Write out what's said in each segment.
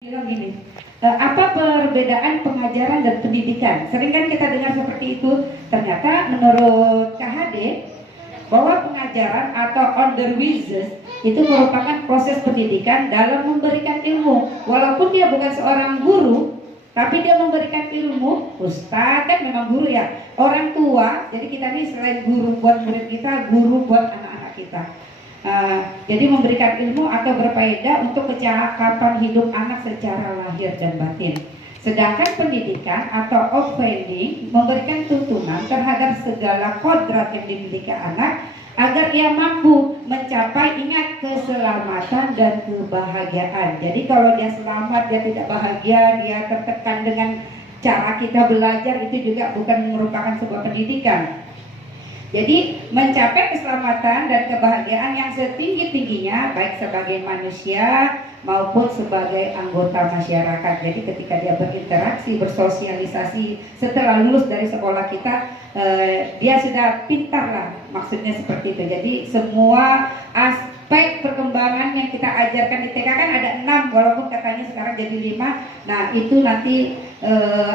Bilang gini, apa perbedaan pengajaran dan pendidikan? Sering kan kita dengar seperti itu. Ternyata menurut KHD bahwa pengajaran atau onderwijs itu merupakan proses pendidikan dalam memberikan ilmu. Walaupun dia bukan seorang guru, tapi dia memberikan ilmu. Ustadz kan memang guru ya, orang tua. Jadi kita ini selain guru buat murid kita, guru buat anak-anak kita. Jadi memberikan ilmu atau berfaedah untuk kecakapan hidup anak secara lahir dan batin. Sedangkan pendidikan atau offending memberikan tuntunan terhadap segala kodrat yang dimiliki anak agar ia mampu mencapai keselamatan dan kebahagiaan. Jadi kalau dia selamat, dia tidak bahagia, dia tertekan dengan cara kita belajar, itu juga bukan merupakan sebuah pendidikan. Jadi mencapai keselamatan dan kebahagiaan yang setinggi-tingginya baik sebagai manusia maupun sebagai anggota masyarakat. Jadi ketika dia berinteraksi, bersosialisasi setelah lulus dari sekolah kita, dia sudah pintar lah, maksudnya seperti itu. Jadi semua aspek perkembangan yang kita ajarkan di TK kan ada 6, walaupun katanya sekarang jadi 5. Nah itu nanti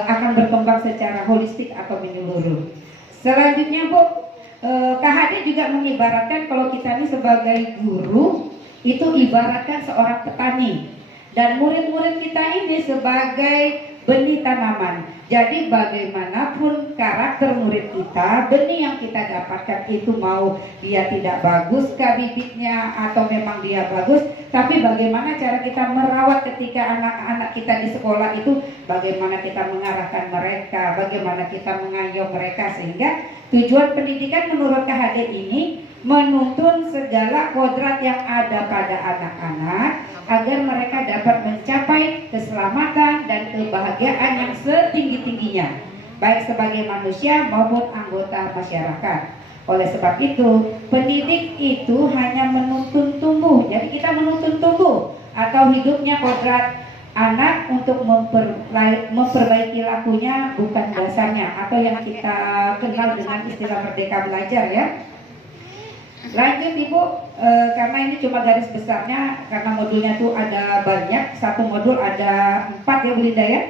akan berkembang secara holistik atau menyeluruh. Selanjutnya Bu, KHD juga mengibaratkan kalau kita ini sebagai guru itu ibaratkan seorang petani dan murid-murid kita ini sebagai benih tanaman. Jadi bagaimanapun karakter murid kita, benih yang kita dapatkan itu mau dia tidak bagus bibitnya atau memang dia bagus, tapi bagaimana cara kita merawat ketika anak-anak kita di sekolah itu, bagaimana kita mengarahkan mereka, bagaimana kita mengayomi mereka, sehingga tujuan pendidikan menurut KHD ini menuntun segala kodrat yang ada pada anak-anak agar mereka dapat mencapai keselamatan dan kebahagiaan yang setinggi-tingginya, baik sebagai manusia maupun anggota masyarakat. Oleh sebab itu, pendidik itu hanya menuntun tumbuh. Jadi kita menuntun tumbuh atau hidupnya kodrat anak untuk memperbaiki lakunya, bukan dasarnya, atau yang kita kenal dengan istilah merdeka belajar ya. Lanjut Ibu, karena ini cuma garis besarnya, karena modulnya tuh ada banyak, satu modul ada 4 ya Bu Linda ya.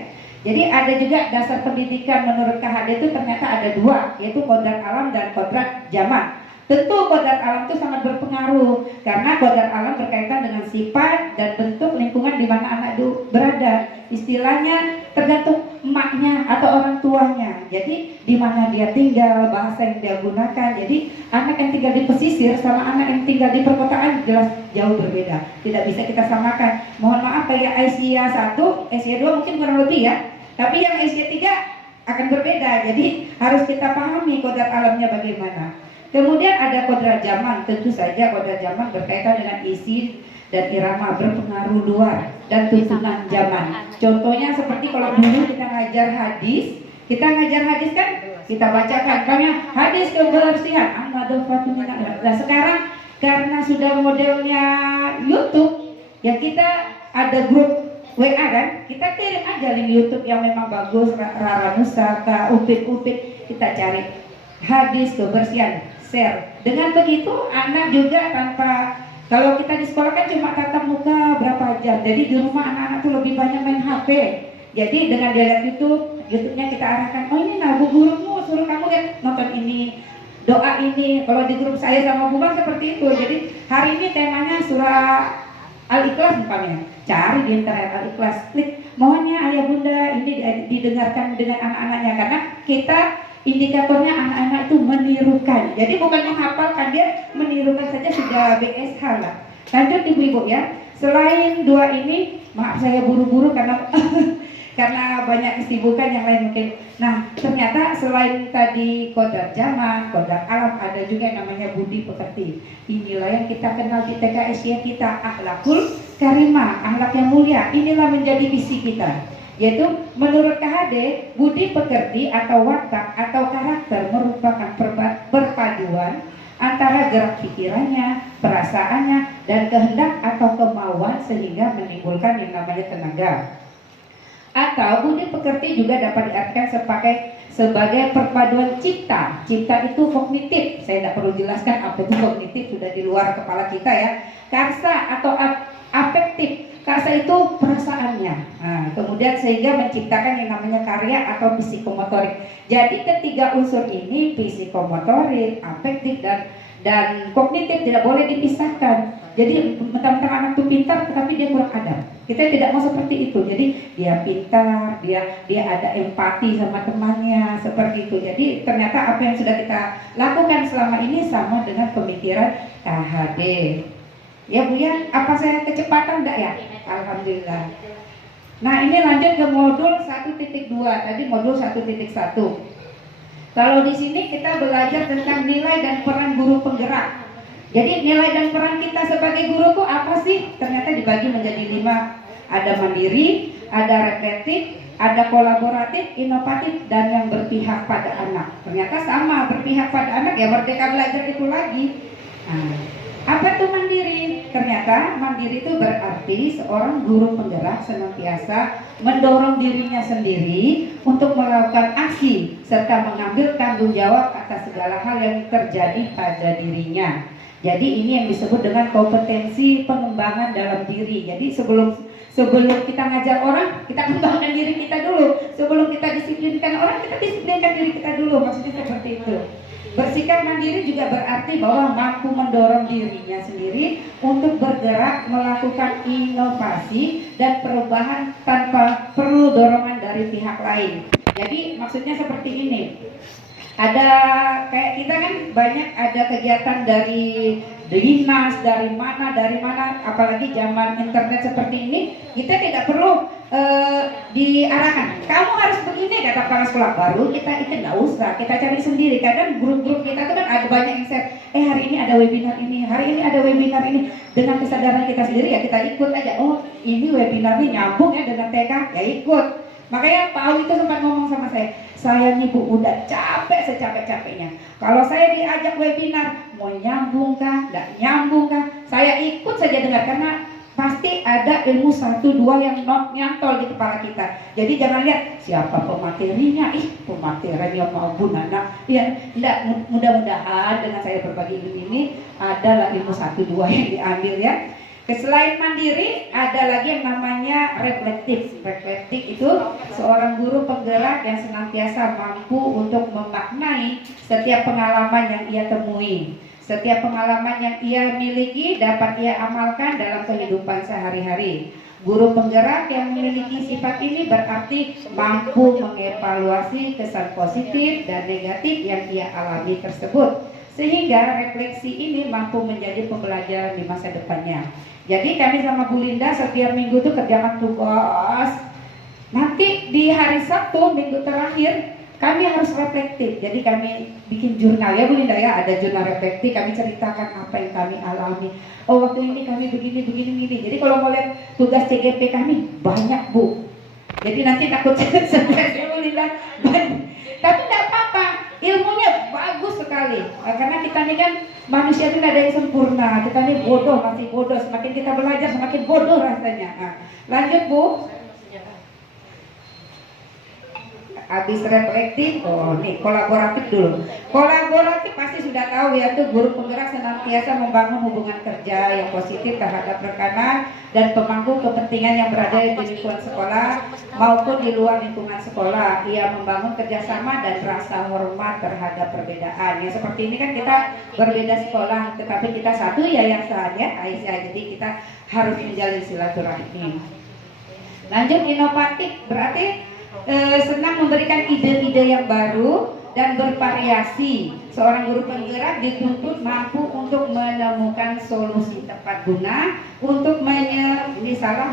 Jadi ada juga dasar pendidikan menurut KHD itu ternyata ada 2, yaitu kodrat alam dan kodrat zaman. Tentu kodrat alam itu sangat berpengaruh, karena kodrat alam berkaitan dengan sifat dan bentuk lingkungan di mana anak itu berada. Istilahnya tergantung emaknya atau orang tuanya. Jadi di mana dia tinggal, bahasa yang dia gunakan. Jadi anak yang tinggal di pesisir sama anak yang tinggal di perkotaan jelas jauh berbeda. Tidak bisa kita samakan. Mohon maaf kayak Asia 1, Asia 2 mungkin kurang lebih ya. Tapi yang Asia 3 akan berbeda. Jadi harus kita pahami kodrat alamnya bagaimana. Kemudian ada kodrat zaman. Tentu saja kodrat zaman berkaitan dengan isi dan irama, berpengaruh luar dan tuntunan zaman. Contohnya seperti kalau dulu kita ngajar hadis, kan kita bacakan banyak hadis kebersihan. Nah sekarang karena sudah modelnya YouTube, ya kita ada grup WA kan, kita kirim aja link YouTube yang memang bagus, Rara Nusaka, Upit, kita cari hadis kebersihan, share. Dengan begitu anak juga tanpa, kalau kita di sekolah kan cuma tatap muka berapa jam, jadi di rumah anak-anak tuh lebih banyak main HP. Jadi dengan dia lihat YouTube-nya kita arahkan, oh ini nah gurumu suruh kamu lihat nonton ini, doa ini. Kalau di grup saya sama Bu Bang seperti itu. Jadi hari ini temanya surah Al-Ikhlas umpamanya, cari di internet Al-Ikhlas, klik mohonnya ayah bunda ini didengarkan dengan anak-anaknya, karena kita indikatornya anak-anak itu menirukan. Jadi bukan menghafalkan, dia menirukan saja sudah BSH lah. Lanjut ibu-ibu ya. Selain 2 ini, maaf saya buru-buru karena karena banyak kesibukan yang lain mungkin. Nah ternyata selain tadi kodrat zaman, kodrat alam, ada juga yang namanya budi pekerti. Inilah yang kita kenal di TK Asia kita, akhlakul karimah, akhlak yang mulia. Inilah menjadi visi kita, yaitu menurut KHD budi pekerti atau watak atau karakter merupakan perpaduan antara gerak pikirannya, perasaannya, dan kehendak atau kemauan sehingga menimbulkan yang namanya tenaga. Atau budi pekerti juga dapat diartikan sebagai perpaduan cipta. Cipta itu kognitif, saya tidak perlu jelaskan apa itu kognitif, sudah di luar kepala kita ya. Karsa atau afektif kasa itu perasaannya. Nah, kemudian sehingga menciptakan yang namanya karya atau psikomotorik. Jadi ketiga unsur ini, psikomotorik, afektif dan kognitif, tidak boleh dipisahkan. Jadi mentang-mentang anak itu pintar tetapi dia kurang adab, kita tidak mau seperti itu. Jadi dia pintar, dia ada empati sama temannya, seperti itu. Jadi ternyata apa yang sudah kita lakukan selama ini sama dengan pemikiran KHD. Ya Bu ya, apa saya kecepatan enggak ya? Alhamdulillah. Nah ini lanjut ke modul 1.2, tadi modul 1.1. Kalau di sini kita belajar tentang nilai dan peran guru penggerak. Jadi nilai dan peran kita sebagai guru itu apa sih? Ternyata dibagi menjadi 5. Ada mandiri, ada reflektif, ada kolaboratif, inovatif, dan yang berpihak pada anak. Ternyata sama, berpihak pada anak ya merdeka belajar itu lagi. Nah, apa itu mandiri? Ternyata mandiri itu berarti seorang guru penggerak senantiasa mendorong dirinya sendiri untuk melakukan aksi serta mengambil tanggung jawab atas segala hal yang terjadi pada dirinya. Jadi ini yang disebut dengan kompetensi pengembangan dalam diri. Jadi sebelum kita ngajar orang, kita kembangkan diri kita dulu. Sebelum kita disiplinkan orang, kita disiplinkan diri kita dulu. Maksudnya seperti itu. Bersikap mandiri juga berarti bahwa mampu mendorong dirinya sendiri untuk bergerak melakukan inovasi dan perubahan tanpa perlu dorongan dari pihak lain. Jadi maksudnya seperti ini. Ada kayak kita kan banyak ada kegiatan dari dinas, dari mana, apalagi zaman internet seperti ini, kita tidak perlu diarahkan. Kamu harus begini kata kepala sekolah, baru kita ikut, nggak usah, kita cari sendiri. Kadang grup-grup kita tuh kan ada banyak yang share, hari ini ada webinar ini, hari ini ada webinar ini. Dengan kesadaran kita sendiri ya kita ikut aja. Oh ini webinarnya nyambung ya dengan TK, ya ikut. Makanya Pak Awi itu sempat ngomong sama saya nih Bu udah capek secapek-capeknya. Kalau saya diajak webinar, mau nyambung kah, nggak nyambung kah, saya ikut saja dengar karena pasti ada ilmu 1-2 yang nyantol di kepala kita. Jadi jangan lihat siapa pematerinya, pematerinya mau Bu Nana. Ya, enggak, mudah-mudahan dengan saya berbagi ilmu ini adalah ilmu 1-2 yang diambil ya. Selain mandiri, ada lagi yang namanya reflektif. Reflektif itu seorang guru penggerak yang senantiasa mampu untuk memaknai setiap pengalaman yang ia temui. Setiap pengalaman yang ia miliki dapat ia amalkan dalam kehidupan sehari-hari. Guru penggerak yang memiliki sifat ini berarti mampu mengevaluasi kesan positif dan negatif yang ia alami tersebut. Sehingga refleksi ini mampu menjadi pembelajaran di masa depannya. Jadi kami sama Bu Linda setiap minggu itu kerjakan tugas. Nanti di hari Sabtu minggu terakhir kami harus reflektif. Jadi kami bikin jurnal ya Bu Linda ya, ada jurnal reflektif. Kami ceritakan apa yang kami alami. Oh waktu ini kami begini. Jadi kalau mau lihat tugas CGP kami banyak Bu. Jadi nanti takut stres ya Bu Linda. Tapi tidak apa-apa, ilmunya bagus sekali. Karena kita ini kan manusia itu tidak ada yang sempurna. Kita ini bodoh, masih bodoh. Semakin kita belajar, semakin bodoh rasanya. Nah, lanjut Bu. Habis reflektif, nih kolaboratif dulu. Kolaboratif pasti sudah tahu ya, tuh guru penggerak senantiasa membangun hubungan kerja yang positif terhadap rekanan dan pemangku kepentingan yang berada di lingkungan sekolah maupun di luar lingkungan sekolah. Ia membangun kerjasama dan rasa hormat terhadap perbedaan. Ya seperti ini kan kita berbeda sekolah, tetapi kita satu yayasan ya Aisyah. Jadi kita harus menjalin silaturahmi. Lanjut inovatif berarti senang memberikan ide-ide yang baru dan bervariasi. Seorang guru penggerak dituntut mampu untuk menemukan solusi tepat guna untuk menyelesaikan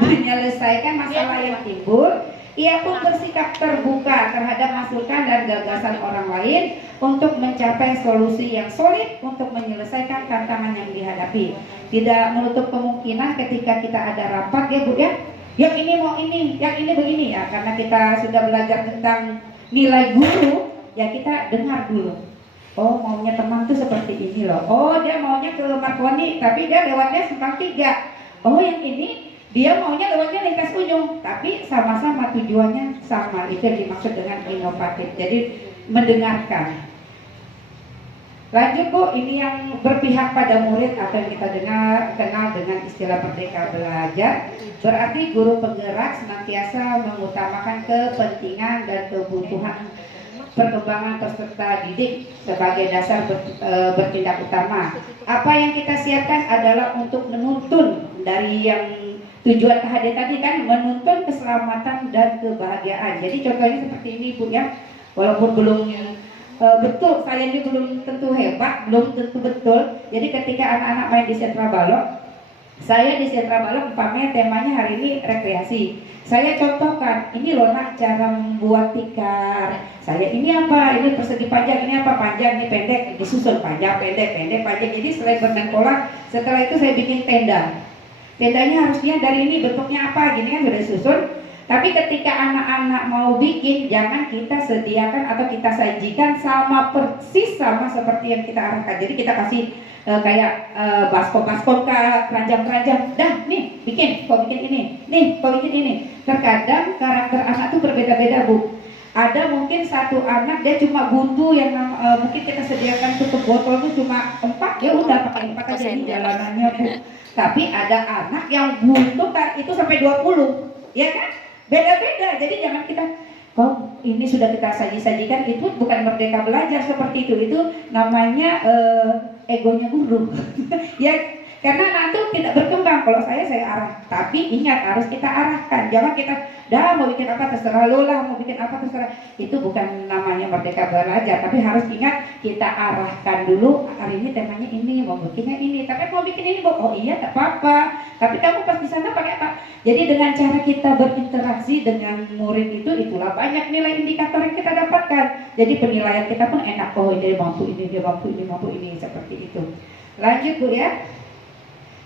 masalah yang timbul. Ia pun bersikap terbuka terhadap masukan dan gagasan orang lain untuk mencapai solusi yang solid untuk menyelesaikan tantangan yang dihadapi. Tidak menutup kemungkinan ketika kita ada rapat ya Bu ya, yang ini mau ini, yang ini begini ya, karena kita sudah belajar tentang nilai guru, ya kita dengar dulu. Oh maunya teman tuh seperti ini loh. Oh dia maunya ke Markoni, tapi dia lewatnya Simpang 3. Oh yang ini dia maunya lewatnya lintas ujung, tapi sama-sama tujuannya sama. Itu yang dimaksud dengan inovatif. Jadi mendengarkan. Lanjut Bu, ini yang berpihak pada murid atau yang kita kenal dengan istilah Merdeka Belajar. Berarti guru penggerak senantiasa mengutamakan kepentingan dan kebutuhan perkembangan peserta didik sebagai dasar bertindak utama. Apa yang kita siapkan adalah untuk menuntun dari yang tujuan KHD tadi kan, menuntun keselamatan dan kebahagiaan. Jadi contohnya seperti ini Bu ya, walaupun belum betul, saya ini belum tentu hebat, belum tentu betul. Jadi ketika anak-anak main di sentra balok, saya di sentra balok umpamanya temanya hari ini rekreasi, saya contohkan, ini loh nak cara membuat tikar. Saya ini apa, ini persegi panjang, ini apa panjang, ini pendek, disusun panjang, pendek, pendek, panjang. Jadi selain bermain pola, setelah itu saya bikin tenda. Tendanya harusnya dari ini bentuknya apa, gini kan sudah disusun. Tapi ketika anak-anak mau bikin, jangan kita sediakan atau kita sajikan sama persis sama seperti yang kita arahkan. Jadi kita kasih kayak baskom-baskom ke keranjang-keranjang. Dah, nih bikin, kau bikin ini, nih kau bikin ini. Terkadang karakter anak tuh berbeda-beda Bu. Ada mungkin satu anak dia cuma butuh yang mungkin kita sediakan tutup botol itu cuma 4, ya udah pakai 4 aja ini jalanannya Bu. Tapi ada anak yang butuh itu sampai 20, ya kan? Beda-beda, jadi jangan kita kok ini sudah kita sajikan, itu bukan merdeka belajar seperti itu namanya egonya guru. Ya, karena anak itu tidak berkembang. Kalau saya arah, tapi ingat harus kita arahkan, jangan kita dah mau bikin apa terserah lo lah, mau bikin apa terserah. Itu bukan namanya merdeka belajar, tapi harus ingat kita arahkan dulu. Hari ini temanya ini, mau bikinnya ini, tapi mau bikin ini Bu, oh iya tak apa, tapi kamu pas di sana pakai apa. Jadi dengan cara kita berinteraksi dengan murid itu, itulah banyak nilai indikator yang kita dapatkan. Jadi penilaian kita pun enak, oh ini mampu ini, dia mampu ini, mampu ini, seperti itu. Lanjut Bu ya.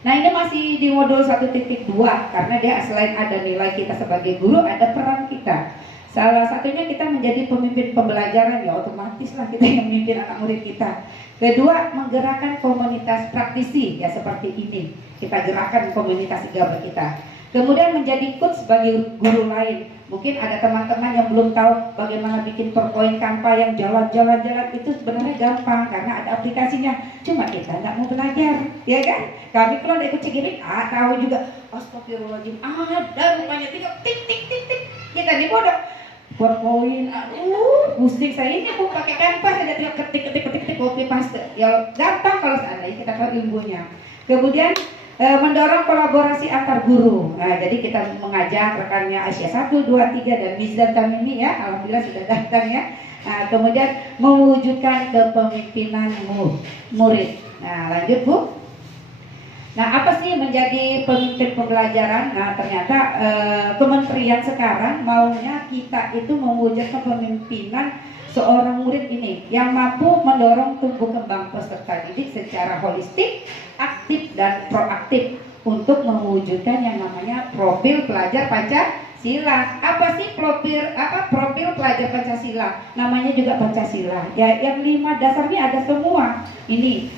Nah ini masih di modul 1.2, karena dia selain ada nilai kita sebagai guru, ada peran kita. Salah satunya kita menjadi pemimpin pembelajaran, ya otomatis lah kita yang memimpin anak murid kita. Kedua, menggerakkan komunitas praktisi, ya seperti ini. Kita gerakkan komunitas igaba kita. Kemudian menjadi coach bagi guru lain. Mungkin ada teman-teman yang belum tahu bagaimana bikin PowerPoint Canva yang jalan-jalan itu sebenarnya gampang karena ada aplikasinya. Cuma kita nggak mau belajar, ya kan? Kami kalau ikut CGB, tahu juga. Astagfirullahaladzim, ada rupanya tinggal tik tik tik tik. Kita di bodoh. PowerPoint, pusing saya ini aku pakai Canva, saya tinggal ketik copy paste. Ya gampang kalau seandainya kita tahu ilmunya. Kemudian mendorong kolaborasi antar guru. Nah, jadi kita mengajak rekannya Asia 1, 2, 3 dan Mizdan kami ini ya, alhamdulillah sudah datang ya. Nah, kemudian mewujudkan kepemimpinan murid. Nah, lanjut Bu. Nah, apa sih menjadi pemimpin pembelajaran? Nah, ternyata kementerian sekarang maunya kita itu mewujudkan kepemimpinan seorang murid ini yang mampu mendorong tumbuh kembang peserta didik secara holistik, aktif dan proaktif untuk mewujudkan yang namanya profil pelajar Pancasila. Apa sih profil pelajar Pancasila? Namanya juga Pancasila. Ya, yang 5 dasarnya ada semua. Ini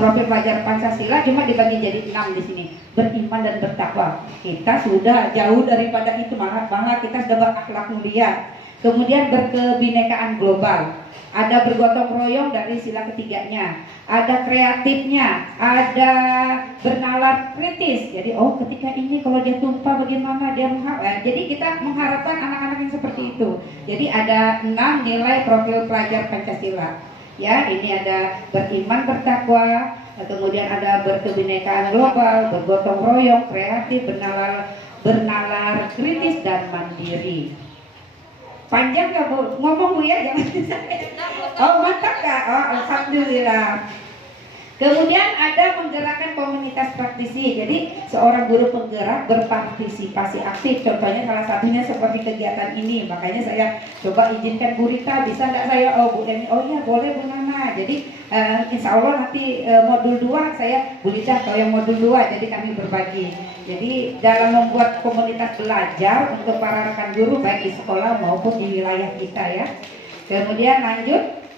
profil pelajar Pancasila cuma dibagi jadi 6 di sini. Beriman dan bertakwa. Kita sudah jauh daripada itu, malah kita sudah berakhlak mulia. Kemudian berkebinekaan global, ada bergotong royong dari sila ketiganya, ada kreatifnya, ada bernalar kritis. Jadi ketika ini kalau dia tumpah bagaimana dia jadi kita mengharapkan anak-anak yang seperti itu. Jadi ada 6 nilai profil pelajar Pancasila. Ya, ini ada beriman bertakwa, kemudian ada berkebinekaan global, bergotong royong, kreatif, bernalar kritis dan mandiri. Panjang gak Bu? Ngomong Bu ya, jangan sampai. Mantap Kak. Alhamdulillah. Kemudian ada menggerakkan komunitas praktisi. Jadi seorang guru penggerak berpartisipasi aktif. Contohnya salah satunya seperti kegiatan ini. Makanya saya coba izinkan Bu Rita, bisa nggak saya? Bu Deni, iya boleh Bu Nana. Jadi insya Allah nanti modul 2 saya Bu Rita atau yang modul 2. Jadi kami berbagi. Jadi dalam membuat komunitas belajar untuk para rekan guru baik di sekolah maupun di wilayah kita ya. Kemudian lanjut.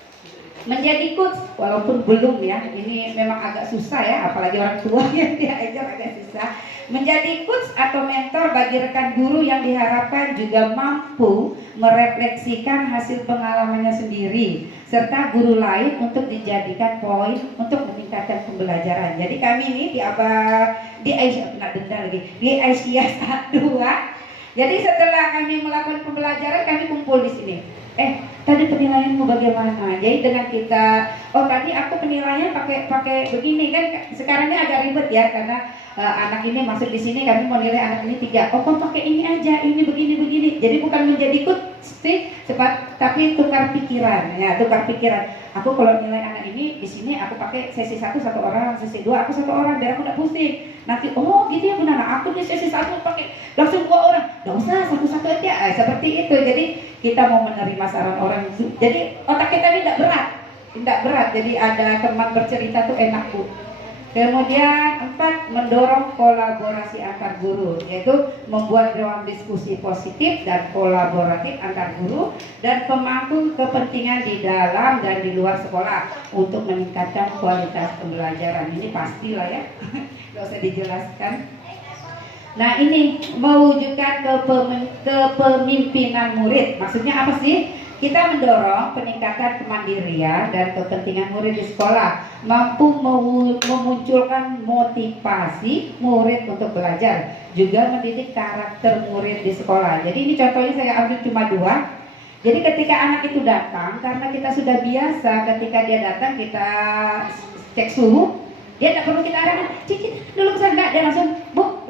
menjadi coach, walaupun belum ya, ini memang agak susah ya, apalagi orang tua yang diajar agak susah. Menjadi coach atau mentor bagi rekan guru yang diharapkan juga mampu merefleksikan hasil pengalamannya sendiri serta guru lain untuk dijadikan poin untuk meningkatkan pembelajaran. Jadi kami ini di Aisyah 1-2. Jadi setelah kami melakukan pembelajaran, kami kumpul di sini. Tadi penilaianmu bagaimana? Jadi dengan kita, tadi aku penilaiannya pakai begini kan. Sekarang ini agak ribet ya karena anak ini masuk di sini, kami mau nilai anak ini 3. Kok pakai ini aja, ini begini. Jadi bukan menjadi ikut tapi tukar pikiran ya, tukar pikiran. Aku kalau nilai anak ini di sini aku pakai sesi 1 1 orang, sesi 2 aku 1 orang biar aku enggak pusing. Nanti gitu ya benar. Aku di sesi 1 pakai langsung 2 orang. Enggak usah satu-satu aja. Seperti itu. Jadi kita mau menerima saran orang itu. Jadi otak kita ini tidak berat. Jadi ada teman bercerita tuh enak Bu. Kemudian 4, mendorong kolaborasi antar guru, yaitu membuat ruang diskusi positif dan kolaboratif antar guru dan pemangku kepentingan di dalam dan di luar sekolah untuk meningkatkan kualitas pembelajaran. Ini pastilah ya, nggak usah dijelaskan. Nah ini mewujudkan kepemimpinan murid. Maksudnya apa sih? Kita mendorong peningkatan kemandirian dan kepentingan murid di sekolah, mampu memunculkan motivasi murid untuk belajar, juga mendidik karakter murid di sekolah. Jadi ini contohnya saya ambil cuma 2. Jadi ketika anak itu datang, karena kita sudah biasa ketika dia datang kita cek suhu, dia tidak perlu kita arahkan, cicit dulu ke sana, dia langsung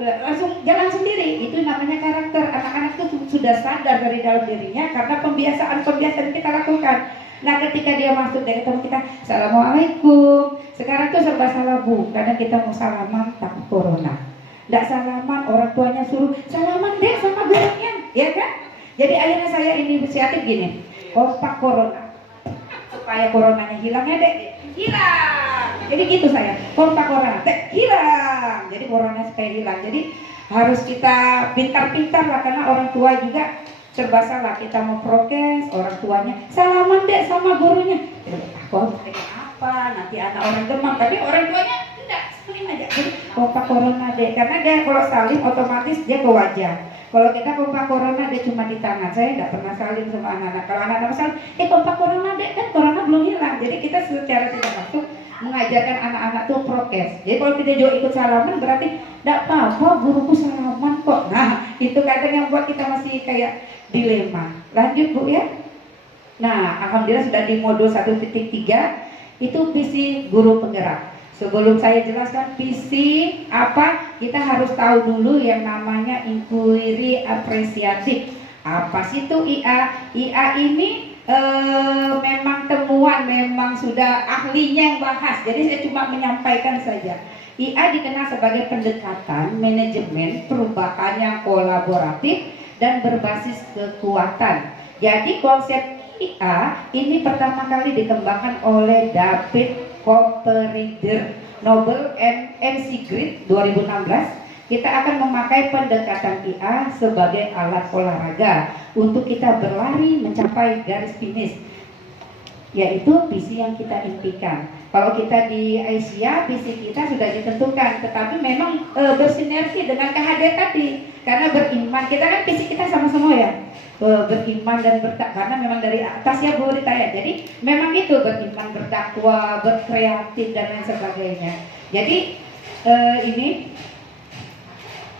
langsung jalan sendiri. Itu namanya karakter. Anak-anak itu sudah sadar dari dalam dirinya karena pembiasaan kita lakukan. Nah ketika dia masuk dari ketemu kita, assalamualaikum. Sekarang tuh serba salah Bu, karena kita mau salaman takut corona. Tidak salaman, orang tuanya suruh salaman deh sama gurunya, ya kan? Jadi akhirnya saya inisiatif gini, kompak corona supaya coronanya hilangnya dek, hilang. Jadi gitu saya, kontak corona, hilang. Jadi corona supaya hilang. Jadi harus kita pintar-pintar lah, karena orang tua juga serba salah. Kita mau prokes, orang tuanya salaman dek sama gurunya. Aku harus pakai apa? Nanti anak orang demam, tapi orang tuanya enggak, salim aja. Jadi kontak corona dek, karena dia kalau salim otomatis dia ke wajah. Kalau kita kompak corona dia cuma di tangan. Saya nggak pernah salim sama anak-anak. Kalau anak-anak salim, kompak corona dek, kan corona belum hilang. Jadi kita secara tidak langsung mengajarkan anak-anak tuh prokes. Jadi kalau kita juga ikut salaman berarti tidak apa-apa guruku salaman kok. Nah itu kadang yang buat kita masih kayak dilema. Lanjut Bu ya. Nah alhamdulillah sudah di modul 1.3 itu visi guru penggerak. Sebelum saya jelaskan visi apa, kita harus tahu dulu yang namanya inquiry apresiatif. Apa sih itu IA? IA ini memang temuan, memang sudah ahlinya yang bahas. Jadi saya cuma menyampaikan saja. IA dikenal sebagai pendekatan manajemen perubahan yang kolaboratif dan berbasis kekuatan. Jadi konsep IA ini pertama kali dikembangkan oleh David Copperrider, Nobel MC Grid 2016. Kita akan memakai pendekatan IA sebagai alat olahraga untuk kita berlari mencapai garis finish, yaitu visi yang kita impikan. Kalau kita di Aisyah, visi kita sudah ditentukan, tetapi memang bersinergi dengan KHD tadi. Karena beriman, kita kan visi kita sama-sama ya, beriman dan karena memang dari atas ya Bu Rita ya. Jadi memang itu beriman, berdakwah, berkreatif dan lain sebagainya. Jadi ini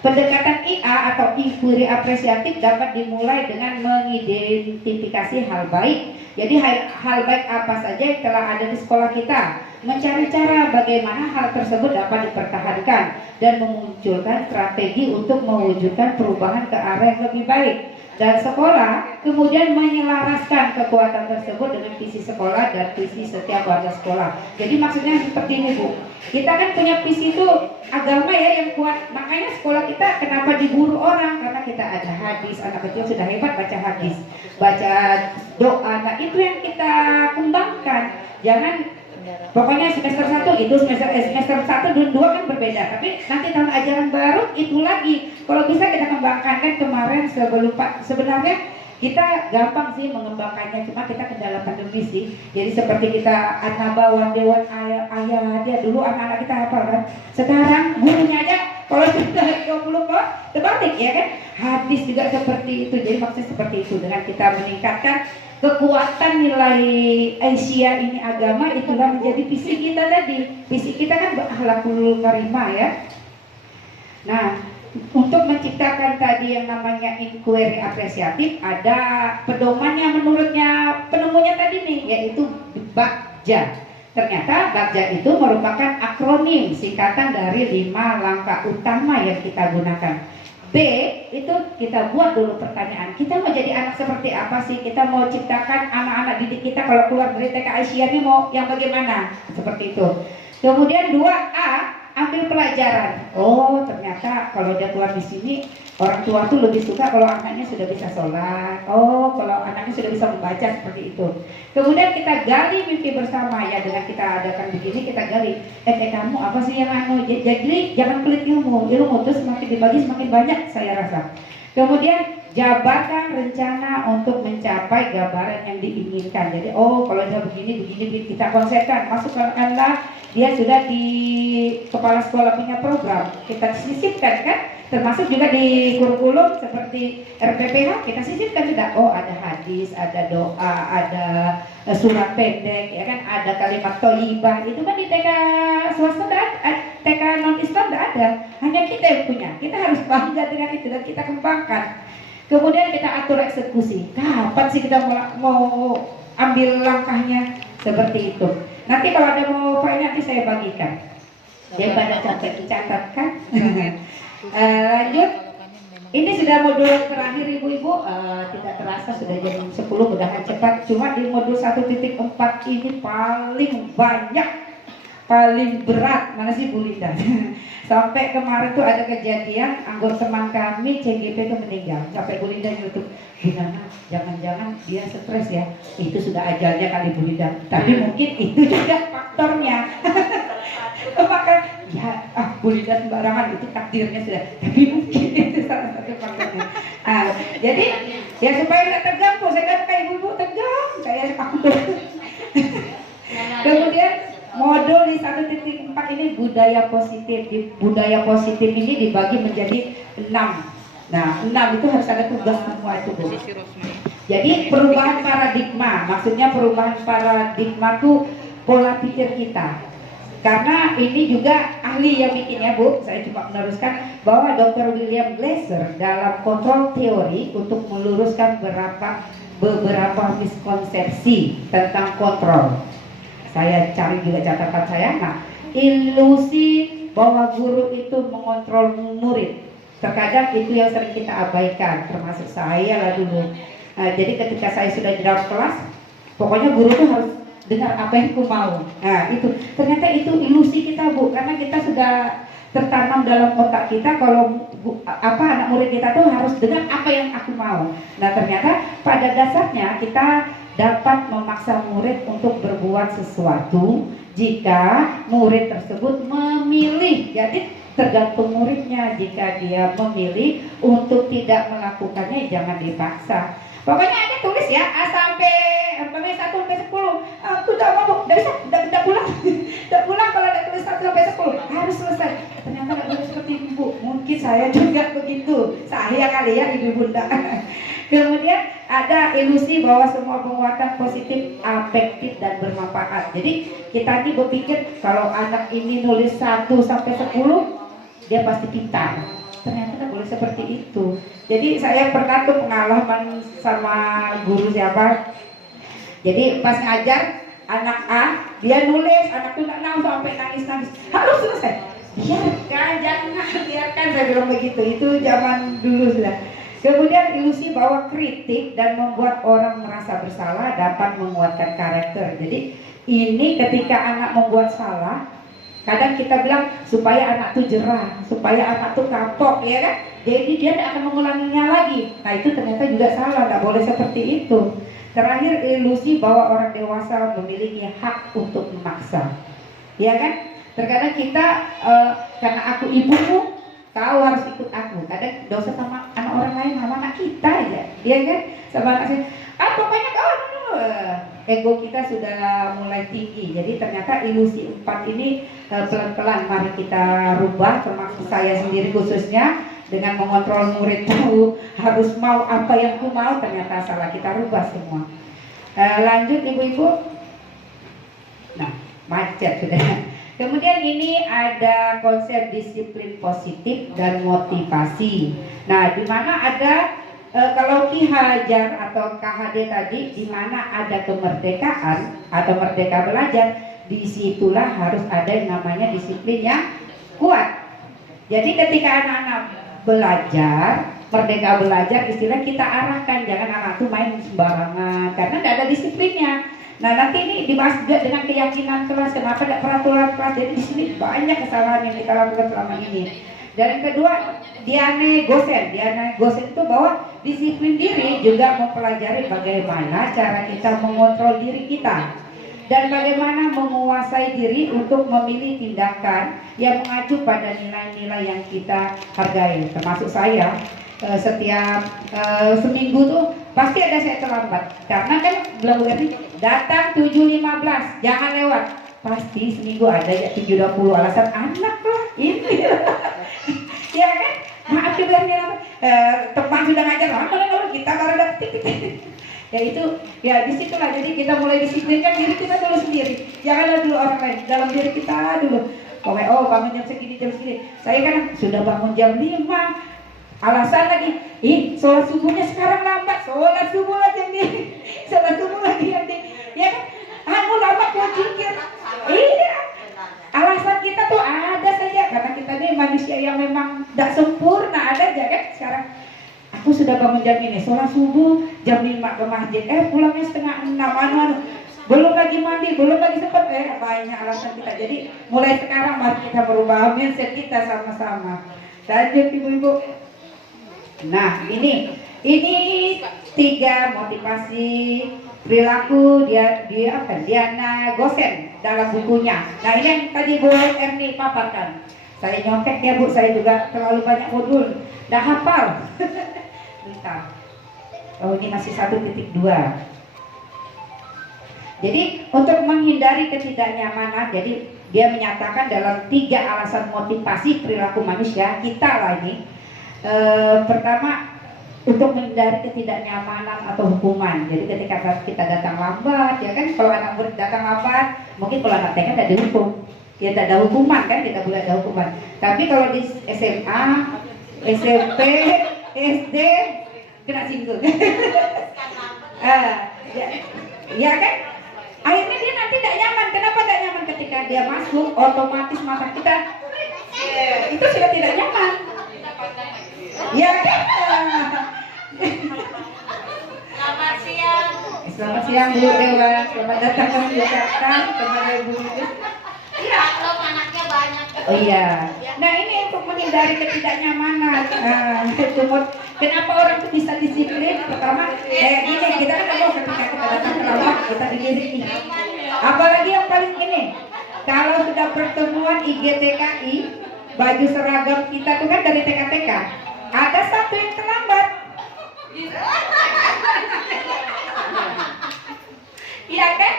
pendekatan IA atau inquiry apresiatif dapat dimulai dengan mengidentifikasi hal baik. Jadi hal baik apa saja yang telah ada di sekolah kita, mencari cara bagaimana hal tersebut dapat dipertahankan dan memunculkan strategi untuk mewujudkan perubahan ke arah yang lebih baik. Dan sekolah kemudian menyelaraskan kekuatan tersebut dengan visi sekolah dan visi setiap warga sekolah. Jadi maksudnya seperti ini Bu, kita kan punya visi itu agama ya yang kuat. Makanya sekolah kita kenapa diburu orang, karena kita ada hadis. Anak kecil sudah hebat baca hadis, baca doa. Nah itu yang kita kembangkan. Jangan pokoknya semester 1 itu semester 1 dan 2 kan berbeda, tapi nanti tahun ajaran baru itu lagi. Kalau bisa kita kembangkan. Kan kemarin sebelum Pak, sebenarnya Kita gampang sih mengembangkannya, cuma kita kendala pandemi sih. Jadi seperti kita Anabawan Dewan Ayah dia dulu anak-anak kita hafal kan. Sekarang gurunya aja kalau sudah 20 kok terbalik ya kan. Hadis juga seperti itu. Jadi maksudnya seperti itu, dengan kita meningkatkan kekuatan nilai Asia ini agama, itulah menjadi visi kita tadi. Visi kita kan berakhlakul karimah ya. Nah, untuk menciptakan tadi yang namanya inquiry apresiatif, ada pedomannya menurutnya penemunya tadi nih, yaitu BAKJA. Ternyata BAKJA itu merupakan akronim singkatan dari 5 langkah utama yang kita gunakan. B itu kita buat dulu pertanyaan, kita mau jadi anak seperti apa sih? Kita mau ciptakan anak-anak didik kita kalau keluar dari TK Asia ini mau yang bagaimana? Seperti itu. Kemudian 2A, ambil pelajaran. Oh, ternyata kalau dia keluar di sini, orang tua tuh lebih suka kalau anaknya sudah bisa sholat. Oh, kalau anaknya sudah bisa membaca, seperti itu. Kemudian kita gali mimpi bersama ya, dengan kita adakan begini, kita gali. Kamu apa sih yang jadi jangan pelit ilmu itu semakin dibagi semakin banyak saya rasa. Kemudian jabarkan rencana untuk mencapai gambaran yang diinginkan. Jadi oh kalau dia begini kita konsepkan, masukkanlah dia sudah di kepala sekolah punya program, kita sisipkan kan, termasuk juga di kurikulum seperti RPPH kita sisipkan sudah. Oh ada hadis, ada doa, ada surat pendek ya kan, ada kalimat thayyibah. Itu kan di TK swasta TK non Islam tidak ada, hanya kita yang punya. Kita harus bangga dengan itu dan kita kembangkan. Kemudian kita atur eksekusi. Kapan sih kita mau ambil langkahnya, seperti itu. Nanti kalau ada mau file nanti saya bagikan. Daripada catatkan. Lanjut. Ini sudah modul terakhir ibu-ibu. Tidak terasa sudah jam 10, mudahan cepat. Cuma di modul 1.4 ini paling banyak, paling berat. Mana sih Bu Linda? Sampai kemarin tuh ada kejadian anggota teman kami CGP itu meninggal. Sampai Bu Linda nyuruh, gimana? Jangan-jangan dia stres ya? Itu sudah ajalnya kali Bu Linda. Tapi mungkin itu juga faktornya. Maka ya Bu Linda sembarangan, itu takdirnya sudah. Tapi mungkin itu salah satu faktornya. Jadi ya supaya nggak tegang kok, saya kan kayak ibu tegang, kayak aku tuh. Kemudian modul di 1.4 ini budaya positif. Di budaya positif ini dibagi menjadi 6. Nah 6 itu harus ada tugas semua itu Bu. Jadi perubahan paradigma, maksudnya perubahan paradigma tuh pola pikir kita. Karena ini juga ahli yang bikinnya Bu, saya cuma meneruskan bahwa Dr. William Glasser dalam kontrol teori untuk meluruskan beberapa miskonsepsi tentang kontrol. Saya cari juga catatan saya. Nah, ilusi bahwa guru itu mengontrol murid, terkadang itu yang sering kita abaikan, termasuk saya lah dulu. Jadi ketika saya sudah di dalam kelas, pokoknya guru tuh harus dengar apa yang aku mau. Nah itu ternyata itu ilusi kita Bu, karena kita sudah tertanam dalam otak kita kalau anak murid kita tuh harus dengar apa yang aku mau. Nah ternyata pada dasarnya kita dapat memaksa murid untuk berbuat sesuatu jika murid tersebut memilih. Jadi tergantung muridnya, jika dia memilih untuk tidak melakukannya jangan dipaksa. Pokoknya ada tulis ya A sampai 1 sampai 10. Aku udah mau, udah pulang. Udah pulang kalau ada tulis 1 sampai 10 harus selesai. Ternyata nggak boleh seperti ibu. Mungkin saya juga begitu. Saya kali ya ibu bunda. Kemudian ada ilusi bahwa semua penguatan positif, afektif dan bermanfaat. Jadi kita ini berpikir kalau anak ini nulis 1 sampai 10 dia pasti pintar. Ternyata nggak boleh seperti itu. Jadi saya pernah tuh pengalaman sama guru siapa. Jadi pas ngajar anak A, dia nulis, anak tuh nggak tahu sampai nangis-nangis. Harus selesai. Biarkan saya bilang begitu. Itu zaman dulu sudah. Kemudian ilusi bahwa kritik dan membuat orang merasa bersalah dapat menguatkan karakter. Jadi ini ketika anak membuat salah, kadang kita bilang supaya anak tuh jerah, supaya anak tuh kapok, ya kan? Jadi dia tidak akan mengulanginya lagi. Nah itu ternyata juga salah, tidak boleh seperti itu. Terakhir ilusi bahwa orang dewasa memiliki hak untuk memaksa, ya kan? Terkadang kita karena aku ibumu, kau harus ikut aku. Kadang dosa sama anak anak orang lain, sama anak kita aja, dia kan, sama anak saya. Pokoknya ego kita sudah mulai tinggi. Jadi ternyata ilusi 4 ini pelan-pelan mari kita rubah, termasuk saya sendiri khususnya, dengan mengontrol murid tahu harus mau apa yang ku mau, ternyata salah, kita rubah semua. Lanjut ibu-ibu. Nah, macet sudah. Kemudian ini ada konsep disiplin positif dan motivasi. Nah, di mana ada kalau Ki Hajar atau KHD tadi, di mana ada kemerdekaan atau merdeka belajar, disitulah harus ada yang namanya disiplin yang kuat. Jadi ketika anak-anak belajar, merdeka belajar, istilah kita arahkan, jangan anak itu main sembarangan karena tidak ada disiplinnya. Nah, nanti ini dibahas juga dengan keyakinan kelas, kenapa ada peraturan kelas. Jadi di sini banyak kesalahan yang kita lakukan selama ini. Dan yang kedua, Diane Gosen itu bahwa disiplin diri juga mempelajari bagaimana cara kita mengontrol diri kita dan bagaimana menguasai diri untuk memilih tindakan yang mengacu pada nilai-nilai yang kita hargai. Termasuk saya, setiap seminggu tuh pasti ada saya terlambat karena kan belum berarti datang 7.15 jangan lewat, pasti seminggu ada ya 7.20 alasan anak lah ini ya kan, maaf juga teman sudah ngajar lama kita baru dapat ya itu ya disitulah. Jadi kita mulai disiplinkan diri kita dulu sendiri, janganlah dulu orang lain, dalam diri kita dulu. Bangun jam segini saya kan sudah bangun jam 5, alasan lagi, sholat subuhnya sekarang lambat, sholat subuh aja nih, sholat subuh lagi nanti, ya kan, lambat mau jikir, iya, alasan kita tuh ada saja, karena kita ini manusia yang memang tidak sempurna, ada aja kan. Sekarang aku sudah bangun jam ini, sholat subuh jam 5 ke masjid, pulangnya setengah 6, belum lagi mandi, belum lagi sempat, banyak alasan kita. Jadi mulai sekarang mari kita merubah mindset kita sama-sama. Lanjut ibu-ibu. Nah, ini 3 motivasi perilaku Diana Gosen dalam bukunya. Nah, ini yang tadi Bu Erni paparkan. Saya nyontek ya Bu, saya juga terlalu banyak modul, dah hafal. Bentar. Oh, ini masih 1.2. Jadi untuk menghindari ketidaknyamanan, jadi dia menyatakan dalam 3 alasan motivasi perilaku manusia kita lah ini. Pertama, untuk menghindari ketidaknyamanan atau hukuman. Jadi ketika kita datang lambat, ya kan, kalau anak murid datang lambat, mungkin kalau anak TK tidak dihukum, ya tidak ada hukuman kan, tidak boleh ada hukuman. Tapi kalau di SMA, SMP, SD kena singgung. Ya kan, akhirnya dia nanti tidak nyaman. Kenapa tidak nyaman? Ketika dia masuk, otomatis mata kita itu sudah tidak nyaman. Ya kan? Selamat siang Bu Dewa, selamat datang kami ucapkan kepada Ibu. Iya, anaknya banyak. Oh iya. Nah, ini untuk menghindari ketidaknyamanan. Kenapa orang itu bisa disiplin? Pertama, kayak gini, kita kan tahu ketika kita datang terlambat, kita dididik. Apalagi yang paling ini, kalau sudah pertemuan IGTKI, baju seragam kita tuh kan dari TK-TK. Ada satu yang terlambat. Iya kan?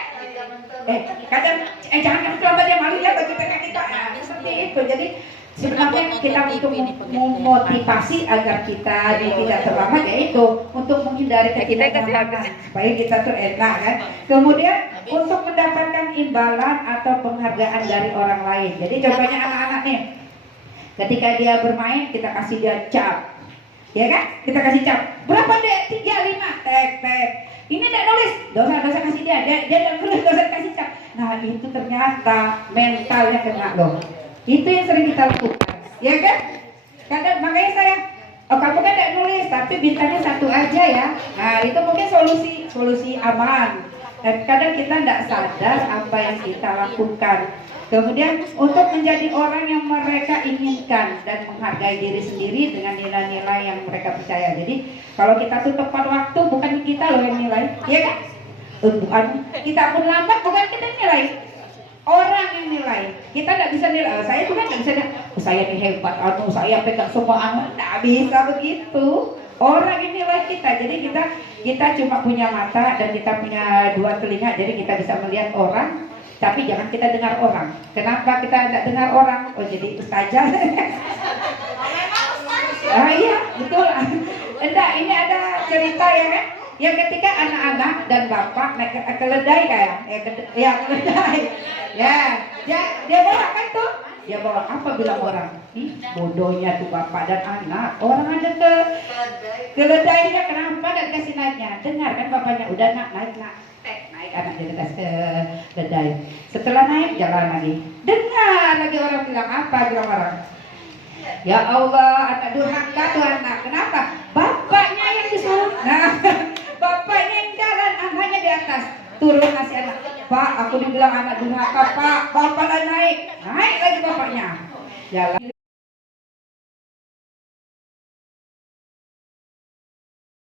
Kadang jangan terlambat ya, malu ya baju TK kita. Seperti itu. Jadi sebenarnya kita untuk memotivasi agar kita tidak terlambat, yaitu untuk menghindari ketidaknyamanan supaya kita tuh enak kan. Kemudian untuk mendapatkan imbalan atau penghargaan dari orang lain. Jadi contohnya anak-anak nih, ketika dia bermain kita kasih dia cap, ya kan? Kita kasih cap. Berapa dek? 3, 5. Tek. Ini tidak nulis, dosa kasih dia tidak nulis, dosa kasih cap. Nah itu ternyata mentalnya kena loh. Itu yang sering kita lakukan, ya kan? Kadang makanya saya, kamu kan tidak nulis, tapi bintangnya 1 aja ya. Nah itu mungkin solusi aman. Dan kadang kita tidak sadar apa yang kita lakukan. Kemudian untuk menjadi orang yang mereka inginkan dan menghargai diri sendiri dengan nilai-nilai yang mereka percaya. Jadi kalau kita tuh tepat waktu, bukan kita loh yang nilai, ya kan? Bukan kita pun lambat, bukan kita nilai, orang yang nilai. Kita nggak bisa nilai. Saya juga nggak bisa nilai. Saya ini hebat, saya pegang semua anak, nggak bisa begitu. Orang inilah kita. Jadi kita cuma punya mata dan kita punya dua telinga. Jadi kita bisa melihat orang, tapi jangan kita dengar orang. Kenapa kita tidak dengar orang? Oh, jadi ustazah. Iya, betul. Enggak, ini ada cerita ya kan? Yang ketika anak-anak dan bapak naik ke keledai kayak, keledai. Dia bawa kan tuh? Dia bawa apa bilang orang? Bodohnya tuh bapak dan anak. Orang ada ke keledainya, kenapa dan kasih naiknya? Dengar kan bapaknya, udah naik anak dia ke keledai. Setelah naik jalan lagi. Dengar lagi orang bilang apa? Bilang orang, ya Allah, anak durhaka tuh anak. Kenapa? Bapaknya yang disuruh. Nah, bapaknya yang jalan, anaknya di atas. Turun ngasih anak. Pak, aku dibilang anak durhaka, Pak. Bapak lagi naik lagi bapaknya. Jalan.